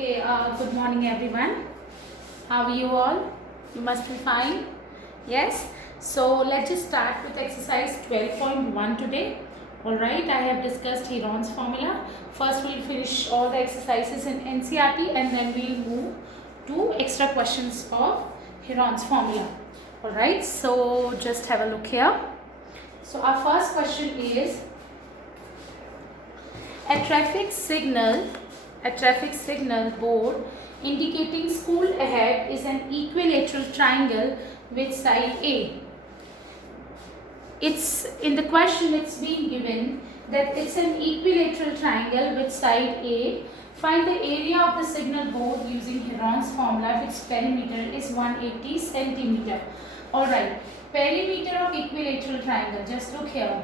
Okay, good morning everyone. How are you all? You must be fine. Yes. So let's just start with exercise 12.1 today. Alright, I have discussed Heron's formula. First we'll finish all the exercises in NCERT and then we'll move to extra questions of Heron's formula. Alright, so just have a look here. So our first question is, a traffic signal board indicating school ahead is an equilateral triangle with side A. It's in the question, it's being given that it's an equilateral triangle with side A. Find the area of the signal board using Heron's formula, which perimeter is 180 centimeter. Alright, perimeter of equilateral triangle, just look here.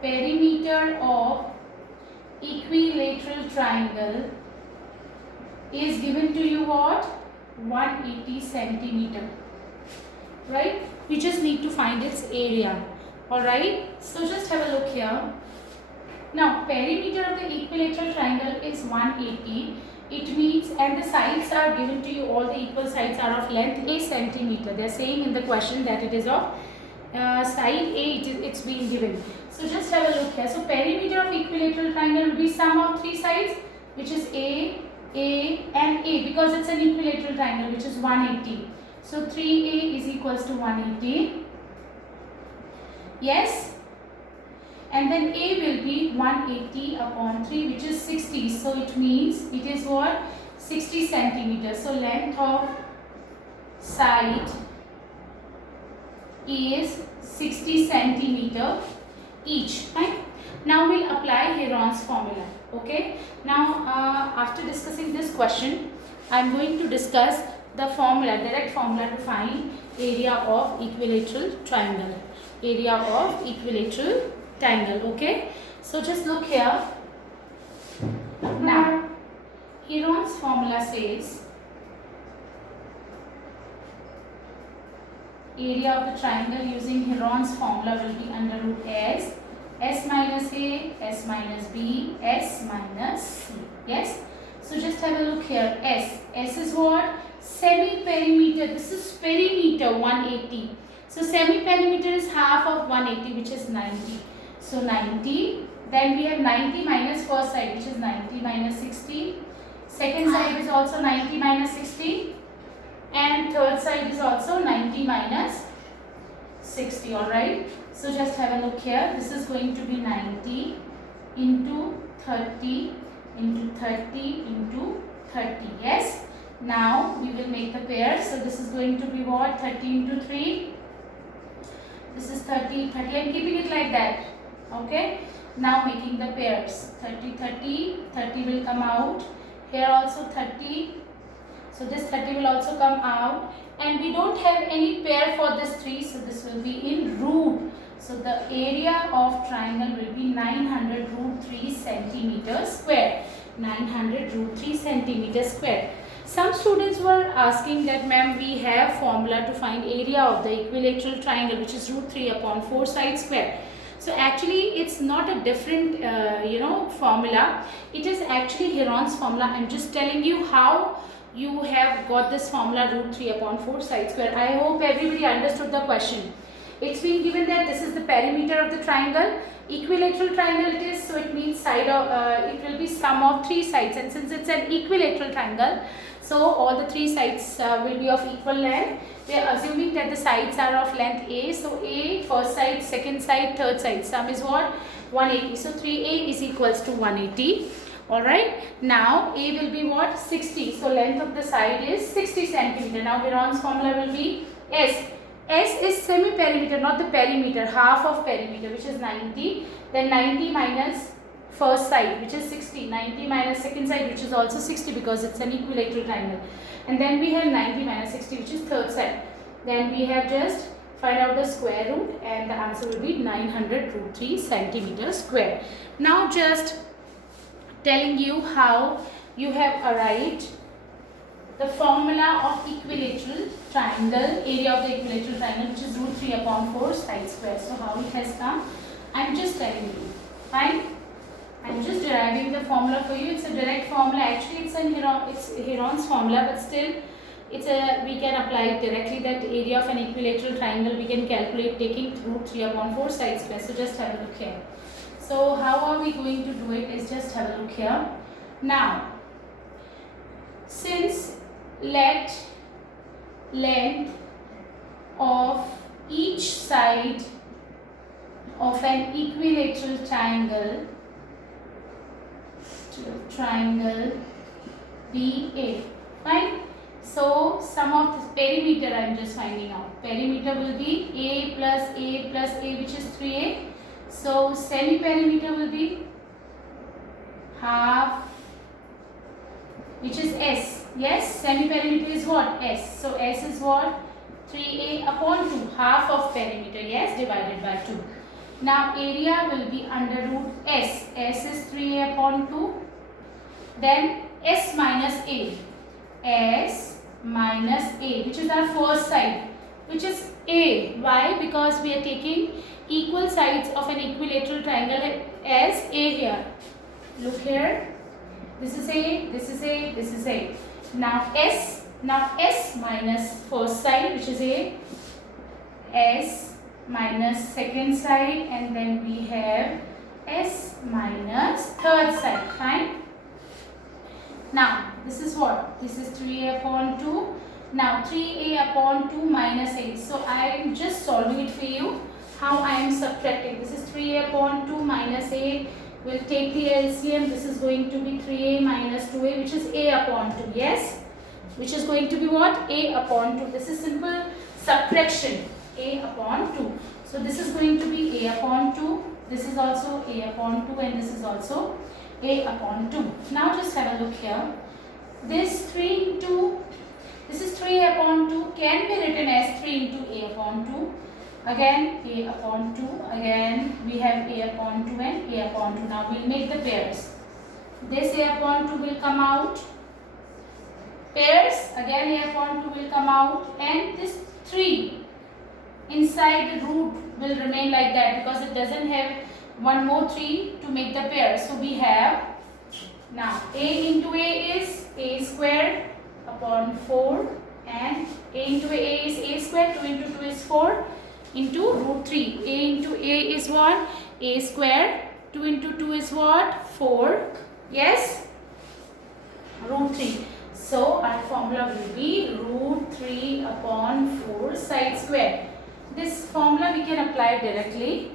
Perimeter of equilateral triangle is given to you what? 180 centimeter. Right? We just need to find its area. Alright? So just have a look here. Now perimeter of the equilateral triangle is 180. It means, and the sides are given to you, all the equal sides are of length a centimeter. They are saying in the question that it is of side A, it's being given. So just have a look here. So perimeter of equilateral triangle will be sum of three sides, which is A and A, because it's an equilateral triangle, which is 180. So 3A is equals to 180. Yes. And then A will be 180 upon 3, which is 60. So it means it is what? 60 centimeters. So length of side is 60 centimeter each. Right? Now we'll apply Heron's formula. Okay. Now after discussing this question, I am going to discuss the formula, direct formula to find area of equilateral triangle. Area of equilateral triangle. Okay. So just look here. Now Heron's formula says area of the triangle using Heron's formula will be under root S minus A, S minus B, S minus C. Yes. So just have a look here. S is what? Semi-perimeter. This is perimeter 180. So semi-perimeter is half of 180, which is 90. So 90. Then we have 90 minus first side, which is 90 minus 60. Second side is also 90 minus 60. And third side is also 90 minus 60. Alright. So just have a look here. This is going to be 90 into 30 into 30 into 30. Yes. Now we will make the pair. So this is going to be what? 30 into 3. This is 30. I am keeping it like that. Okay. Now making the pairs. 30, 30. 30 will come out. Here also 30. So this 30 will also come out. And we don't have any pair for this 3. So this will be in root. So the area of triangle will be 900 root 3 centimeters square. 900 root 3 centimeters square. Some students were asking that, ma'am, we have formula to find area of the equilateral triangle, which is root 3 upon 4 side square. So actually it's not a different formula. It is actually Heron's formula. I'm just telling you how you have got this formula, root 3 upon 4 side square. I hope everybody understood the question. It's been given that this is the perimeter of the triangle. Equilateral triangle it is, so it means side of it will be sum of three sides, and since it's an equilateral triangle, so all the three sides will be of equal length. We are assuming that the sides are of length A. So A, first side, second side, third side. Sum is what? 180. So 3A is equals to 180. Alright. Now A will be what? 60. So length of the side is 60 centimeter. Now Heron's formula will be S. S is semi-perimeter, not the perimeter, half of perimeter, which is 90. Then 90 minus first side, which is 60. 90 minus second side, which is also 60 because it's an equilateral triangle. And then we have 90 minus 60, which is third side. Then we have just find out the square root, and the answer will be 900 root 3 centimeters square. Now just telling you how you have arrived the formula of equilateral triangle, area of the equilateral triangle, which is root 3 upon 4 side square. So how it has come, I am just telling you. Fine. I'm just deriving the formula for you. It's a direct formula. Actually, it's Heron's formula, but still, we can apply it directly. That area of an equilateral triangle we can calculate taking root 3 upon 4 side square. So just have a look here. So how are we going to do it? Is just have a look here. Now, since let length of each side of an equilateral triangle be A, fine. So sum of this perimeter I am just finding out. Perimeter will be A plus A plus A, which is 3A. So semi perimeter will be half, which is S. Yes, semi perimeter is what? S. So S is what? 3A upon 2, half of perimeter, yes, divided by 2. Now area will be under root S. S is 3A upon 2. Then S minus A. S minus A, which is our first side, which is A. Why? Because we are taking equal sides of an equilateral triangle as A here. Look here. This is A, this is A, this is A. Now S minus first side, which is A. S minus second side, and then we have S minus third side. Fine. Now this is what? This is 3A upon 2. Now 3A upon 2 minus A. So I am just solving it for you. How I am subtracting. This is 3A upon 2 minus A. We'll take the LCM. This is going to be 3A minus 2A, which is A upon 2. Yes? Which is going to be what? A upon 2. This is simple subtraction. A upon 2. So this is going to be A upon 2. This is also A upon 2, and this is also A upon 2. Now just have a look here. This 3 into, this is 3 upon 2 can be written as 3 into A upon 2. Again A upon 2. Again we have A upon 2 and A upon 2. Now we'll make the pairs. This A upon 2 will come out. Pairs, again A upon 2 will come out, and this 3 inside the root will remain like that because it doesn't have one more 3 to make the pair. So we have, now A into A is A square upon 4, and A into A is A square, 2 into 2 is 4 into root 3. A into A is what? A square, 2 into 2 is what? 4, yes, root 3. So our formula will be root 3 upon 4 side square. This formula we can apply directly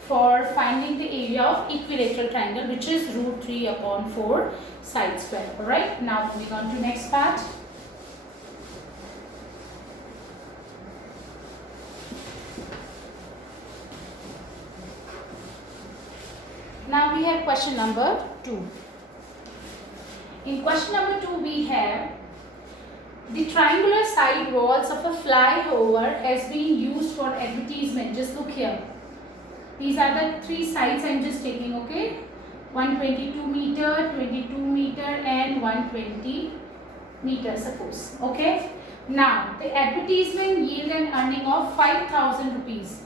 for finding the area of equilateral triangle, which is root 3 upon 4 side square. Alright, now moving on to next part. Now we have question number 2. In question number 2 we have the triangular side walls of a flyover as being used for advertisement. Just look here. These are the 3 sides I am just taking, okay? 122 meter, 22 meter and 120 meter suppose, okay? Now the advertisement yield an earning of 5,000 rupees.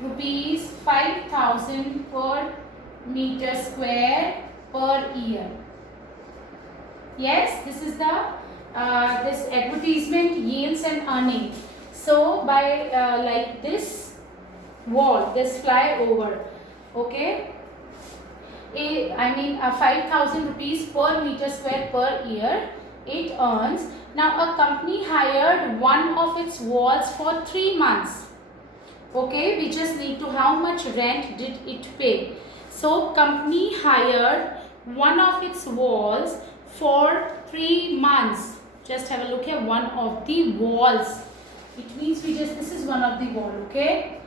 Rupees 5,000 per meter square per year. Yes, this is the this advertisement yields an earning. So by like this wall, this flyover, okay, I mean 5,000 rupees per meter square per year it earns. Now a company hired one of its walls for 3 months. Okay, we just need to how much rent did it pay. So company hired one of its walls for 3 months. Just have a look here, one of the walls. It means we just, this is one of the wall, okay.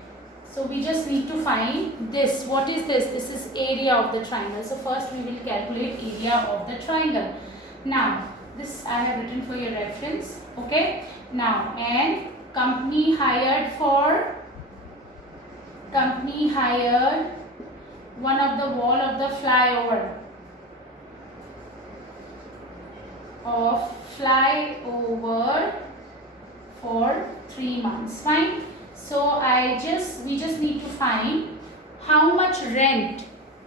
So we just need to find this. What is this? This is area of the triangle. So first we will calculate area of the triangle. Now this I have written for your reference, okay. Now and company hired one of the wall of the flyover for 3 months. Fine. So we just need to find how much rent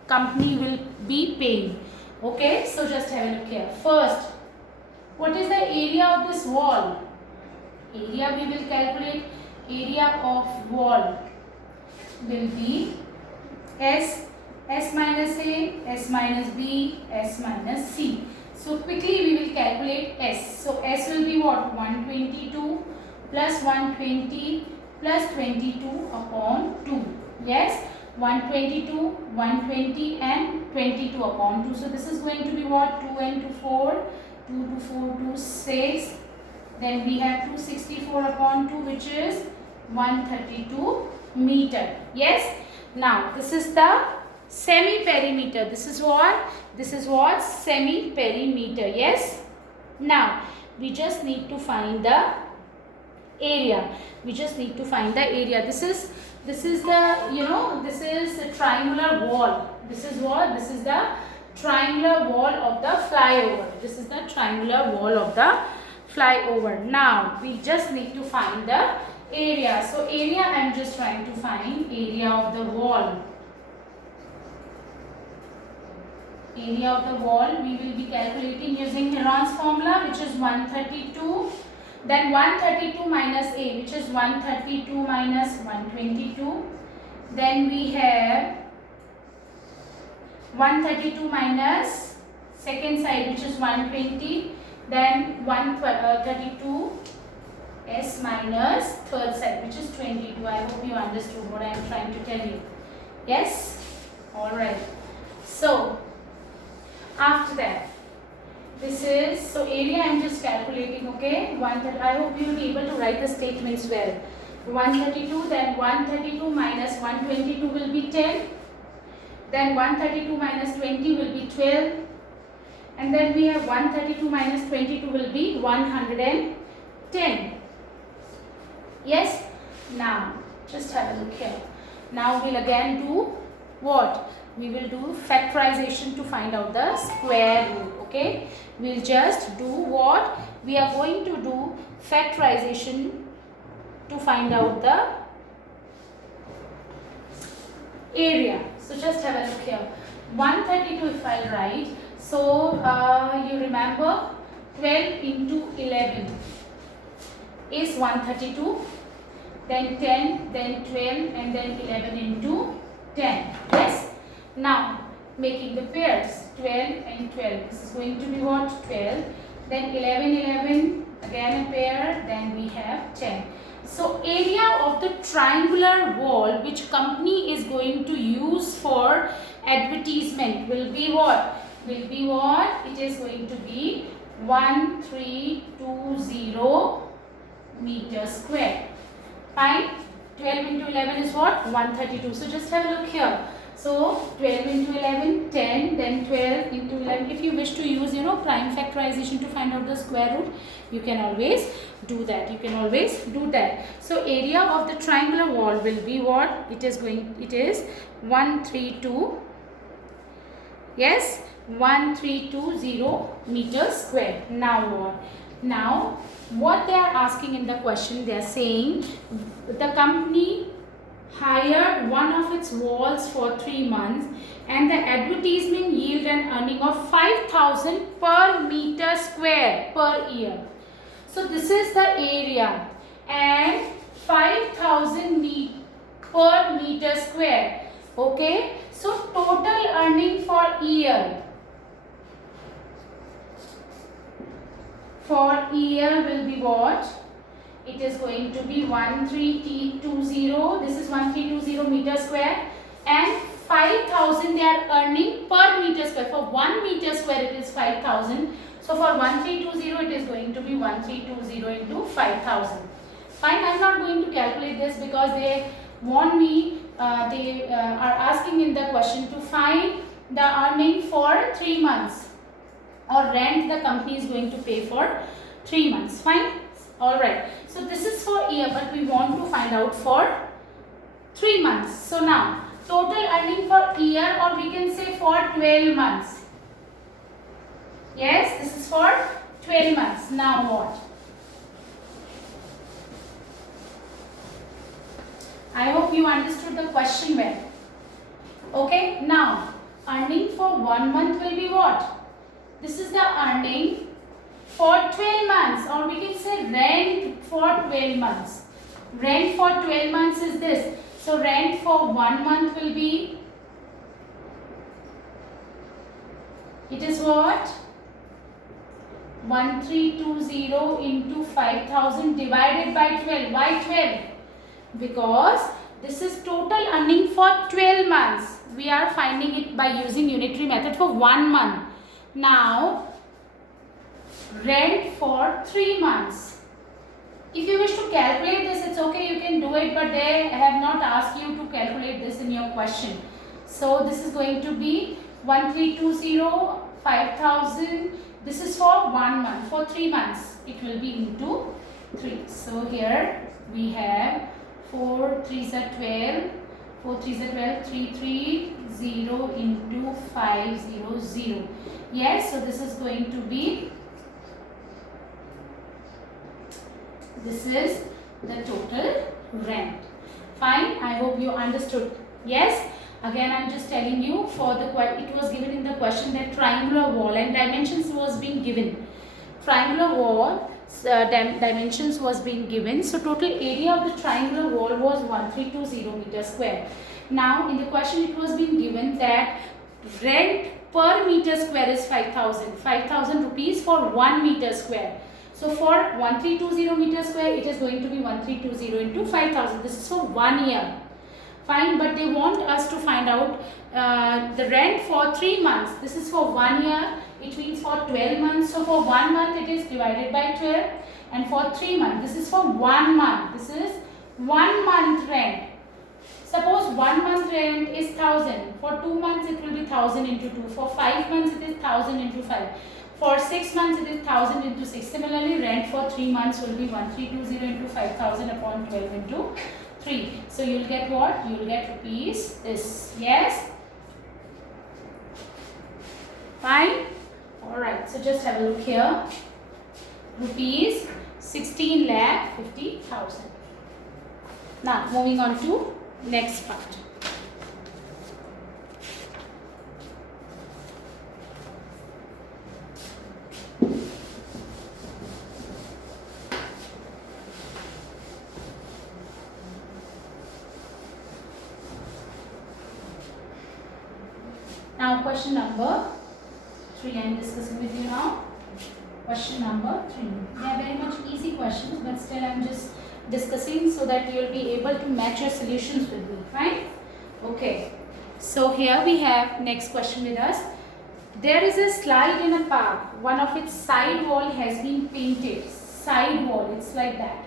company will be paying. Okay, so just have a look here. First, what is the area of this wall? Area we will calculate. Area of wall will be S minus A, S minus B, S minus C. So quickly we will calculate S. So S will be what? 122 plus 120 plus 22 upon 2. Yes, 122, 120 and 22 upon 2. So this is going to be what? 2 and 2 4, 2 to 4 2 6. Then we have 264 upon 2, which is 132 meter. Yes. Now this is the semi-perimeter. This is what? This is what? Semi-perimeter. Yes. Now we just need to find the area. We just need to find the area. This is the, this is a triangular wall. This is what? This is the triangular wall of the flyover. This is the triangular wall of the flyover. Now we just need to find the area. So area, I am just trying to find area of the wall. Area of the wall we will be calculating using Heron's formula, which is 132. Then 132 minus A, which is 132 minus 122. Then we have 132 minus second side, which is 120. Then 132 S minus third side, which is 22. I hope you understood what I am trying to tell you. Yes? Alright. So, after that, this is, so area I am just calculating, okay? I hope you will be able to write the statements well. 132, then 132 minus 122 will be 10. Then 132 minus 20 will be 12. And then we have 132 minus 22 will be 110. Yes? Now, just have a look here. Now we'll again do what? We will do factorization to find out the square root. Okay? We'll just do what? We are going to do factorization to find out the area. So just have a look here. 132 if I write. So you remember 12 into 11 is 132. Then 10, then 12 and then 11 into 10. Yes? Now making the pairs 12 and 12. This is going to be what? 12. Then 11, 11, again a pair, then we have 10. So area of the triangular wall which company is going to use for advertisement will be what? Will be what? It is going to be 1320 meter square. Fine. 12 into 11 is what? 132. So just have a look here. So 12 into 11, 10, then 12 into 11. If you wish to use, prime factorization to find out the square root, you can always do that. You can always do that. So area of the triangular wall will be what? It is 1320. Yes, 1320 meters square. Now what? Now what they are asking in the question, they are saying the company hired one of its walls for 3 months and the advertisement yield an earning of 5,000 per meter square per year. So this is the area and 5,000 per meter square. Okay. So total earning for year. For year will be what? It is going to be 1320. This is 1320 meter square and 5,000 they are earning per meter square. For 1 meter square it is 5,000. So for 1320 it is going to be 1320 into 5,000. Fine, I am not going to calculate this because they want me, they are asking in the question to find the earning for 3 months or rent the company is going to pay for 3 months. Fine. Alright. So this is for year but we want to find out for 3 months. So now total earning for year or we can say for 12 months. Yes, this is for 12 months. Now what? I hope you understood the question well. Okay. Now earning for 1 month will be what? This is the earning for 12 months, or we can say rent for 12 months. Rent for 12 months is this. So rent for 1 month will be, it is what? 1320 into 5000 divided by 12. Why 12? Because this is total earning for 12 months. We are finding it by using unitary method for 1 month. Now, rent for 3 months. If you wish to calculate this, it's okay, you can do it, but they have not asked you to calculate this in your question. So this is going to be 1320, 5000. This is for 1 month. For 3 months, it will be into 3. So here we have 4 3s are 12. 4 3s are 12. 330 into 500. Yes, so this is going to be, this is the total rent. Fine, I hope you understood. Yes, again I am just telling you, for the it was given in the question that triangular wall and dimensions was being given. Triangular wall dimensions was being given. So total area of the triangular wall was 1320 meter square. Now in the question it was being given that rent per meter square is 5,000 rupees for 1 meter square. So for 1320 meter square, it is going to be 1320 into 5,000. This is for 1 year. Fine, but they want us to find out the rent for 3 months. This is for 1 year. It means for 12 months. So for 1 month, it is divided by 12. And for 3 months, this is for 1 month. This is 1 month rent. Suppose 1 month rent is 1000. For 2 months, it will be 1000 into 2. For 5 months, it is 1000 into 5. For 6 months, it is 1000 into 6. Similarly, rent for 3 months will be 1320 into 5000 upon 12 into 3. So you will get what? You will get rupees this. Yes? Fine? Alright, so just have a look here. Rupees 16,50,000. Now, moving on to next part. Now question number 3 I am discussing with you now. Question number 3. They are very much easy questions, but still I am just discussing so that you will be able to match your solutions with me. Fine? Okay. So here we have next question with us. There is a slide in a park. One of its side wall has been painted. Side wall, it's like that.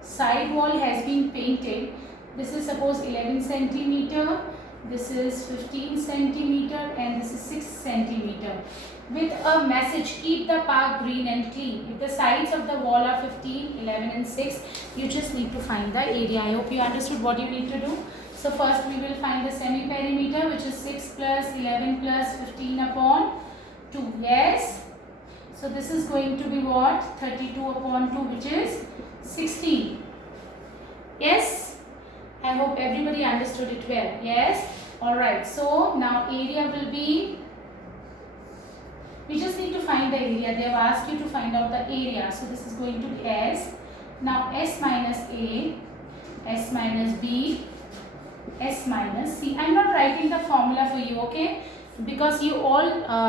Side wall has been painted. This is suppose 11 centimeter. This is 15 centimeter and this is 6 centimeter. With a message, keep the park green and clean. If the sides of the wall are 15, 11 and 6, you just need to find the area. I hope you understood what you need to do. So first we will find the semi-perimeter, which is 6 plus 11 plus 15 upon 2. Yes. So this is going to be what? 32 upon 2, which is 16. Yes. I hope everybody understood it well. Yes. Alright. So now area will be, we just need to find the area. They have asked you to find out the area. So this is going to be S. Now S minus A, S minus B, S minus C. I am not writing the formula for you, okay? Because you all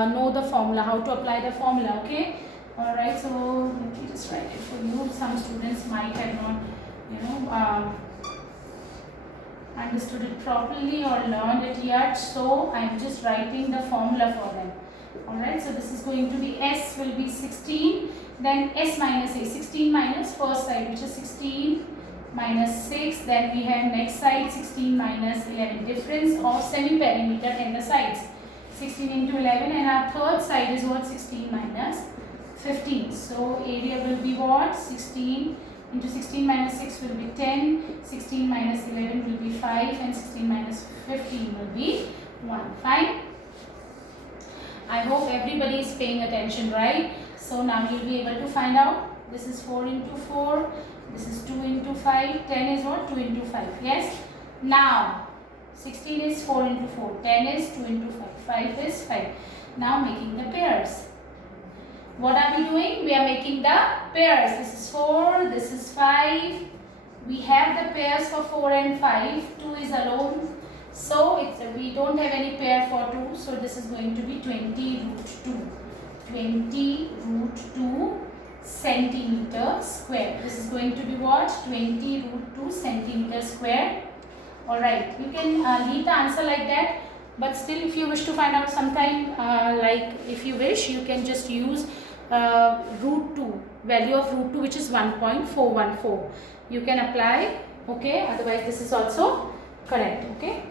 know the formula, how to apply the formula, okay? Alright, so let me just write it for you. Some students might have not, understood it properly or learned it yet. So I am just writing the formula for them. Alright, so this is going to be S will be 16, then S minus A, 16 minus first side, which is 16 minus 6, then we have next side 16 minus 11, difference of semi-perimeter and the sides, 16 into 11, and our third side is what? 16 minus 15. So area will be what? 16 into 16 minus 6 will be 10, 16 minus 11 will be 5, and 16 minus 15 will be 1. Fine? I hope everybody is paying attention, right? So now you will be able to find out. This is 4 into 4, this is 2 into 5, 10 is what? 2 into 5. Yes? Now, 16 is 4 into 4. 10 is 2 into 5. 5 is 5. Now making the pairs. What are we doing? We are making the pairs. This is 4, this is 5. We have the pairs for 4 and 5. 2 is alone. So we don't have any pair for 2. So this is going to be 20 root 2. 20 root 2 centimeter square. This is going to be what? 20 root 2 centimeter square. Alright, you can leave the answer like that, but still if you wish to find out sometime, like if you wish, you can just use root 2, value of root 2, which is 1.414. You can apply, okay, otherwise this is also correct, okay.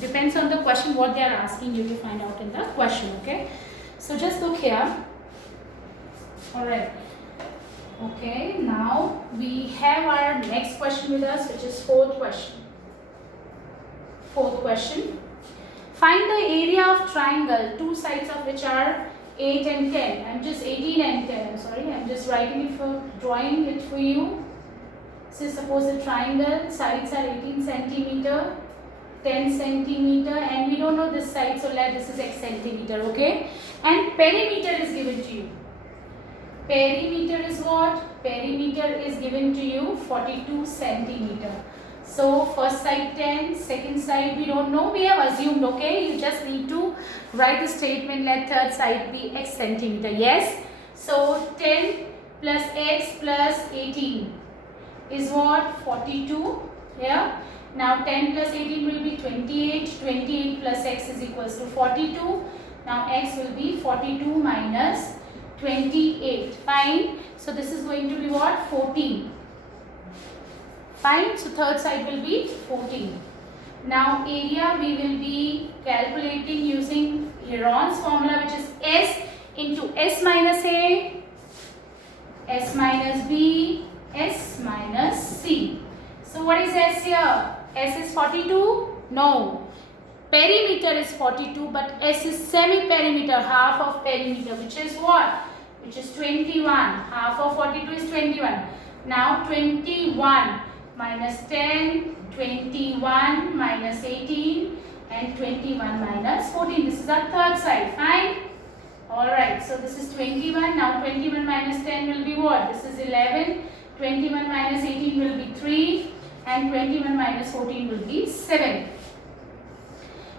Depends on the question what they are asking you to find out in the question, okay. So just look here. Alright. Okay, now we have our next question with us, which is fourth question. Fourth question. Find the area of triangle, two sides of which are 8 and 10. I'm just 18 and 10. I'm sorry, I'm just writing it for drawing it for you. So suppose a triangle, sides are 18 centimeter, 10 centimeter, and we don't know this side, so let this is x centimeter, okay? And perimeter is given to you. Perimeter is what? Perimeter is given to you 42 centimeter. So first side 10, second side we don't know, we have assumed, okay? You just need to write the statement, let third side be x centimeter, yes? So 10 plus x plus 18 is what? 42, yeah? Now 10 plus 18 will be 28, 28 plus x is equals to 42. Now x will be 42 minus 28, fine. So this is going to be what? 14. Fine, so third side will be 14. Now area we will be calculating using Heron's formula, which is S into S minus A, S minus B, S minus C. So what is S here? S is 42? No. Perimeter is 42, but S is semi-perimeter, half of perimeter, which is what? Which is 21. Half of 42 is 21. Now 21 minus 10, 21 minus 18 and 21 minus 14. This is our third side, fine? Alright, so this is 21. Now 21 minus 10 will be what? This is 11. 21 minus 18 will be 3 and 21 minus 14 will be 7.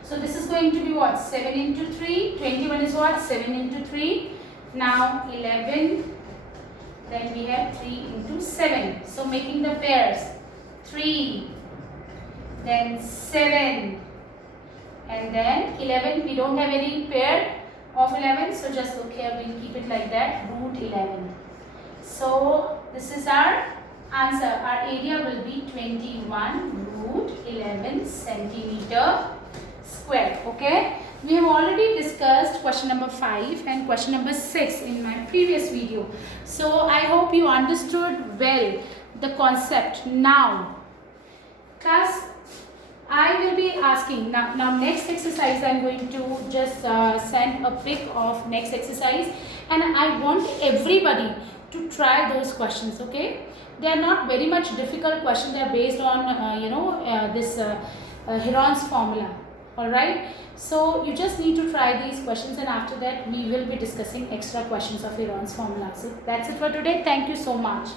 So this is going to be what? 7 into 3. 21 is what? 7 into 3. Now 11. Then we have 3 into 7. So making the pairs. 3, then 7, and then 11. We don't have any pair of 11, so just look here, we'll keep it like that, root 11. So this is our answer. Our area will be 21 root 11 centimeter square, okay? We have already discussed question number 5 and question number 6 in my previous video. So I hope you understood well the concept. Now class, I will be asking now next exercise. I'm going to just send a pic of next exercise, and I want everybody to try those questions, okay? They are not very much difficult questions. They are based on this Heron's formula. Alright, so you just need to try these questions, and after that we will be discussing extra questions of Heron's formula. So that's it for today. Thank you so much.